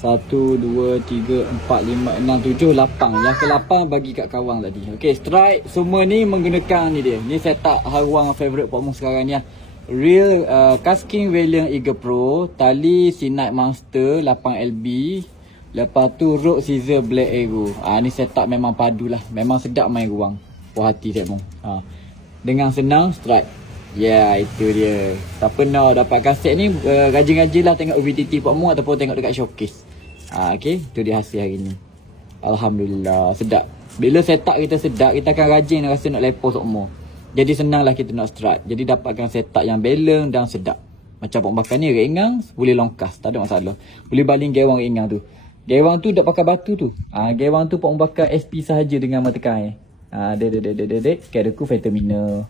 1, 2, 3, 4, 5, 6, 7, 8. Yang ke-8 bagi kat kawan tadi. Okey, strike semua ni menggunakan ni dia. Ni setup haruang favorite Pok Mu sekarang ni lah. Real Kasking Valiant Eagle Pro, tali Sinite Monster 8LB. Lepas tu Rogue Scissor Black Arrow. Ni setup memang padu lah. Memang sedap main ruang. Puas hati Cik Mong. Dengan senang strike. Ya, itu dia. Tak pernah dapatkan set ni, rajin-rajin lah tengok VTT Pok Mu ataupun tengok dekat showcase. Okey, itu dia hasil hari ni. Alhamdulillah, sedap. Bila setup kita sedap, kita akan rajin rasa nak lepas Pok Mu. Jadi senanglah kita nak strike. Jadi dapatkan setup yang balance dan sedap. Macam Pok Bakar ni ringang, boleh longkas, tak ada masalah. Boleh baling gewang ringang tu. Gewang tu tak pakai batu tu. Gewang tu Pok Bakar SP sahaja dengan mata kain. Dek. Kiraku Fetamina.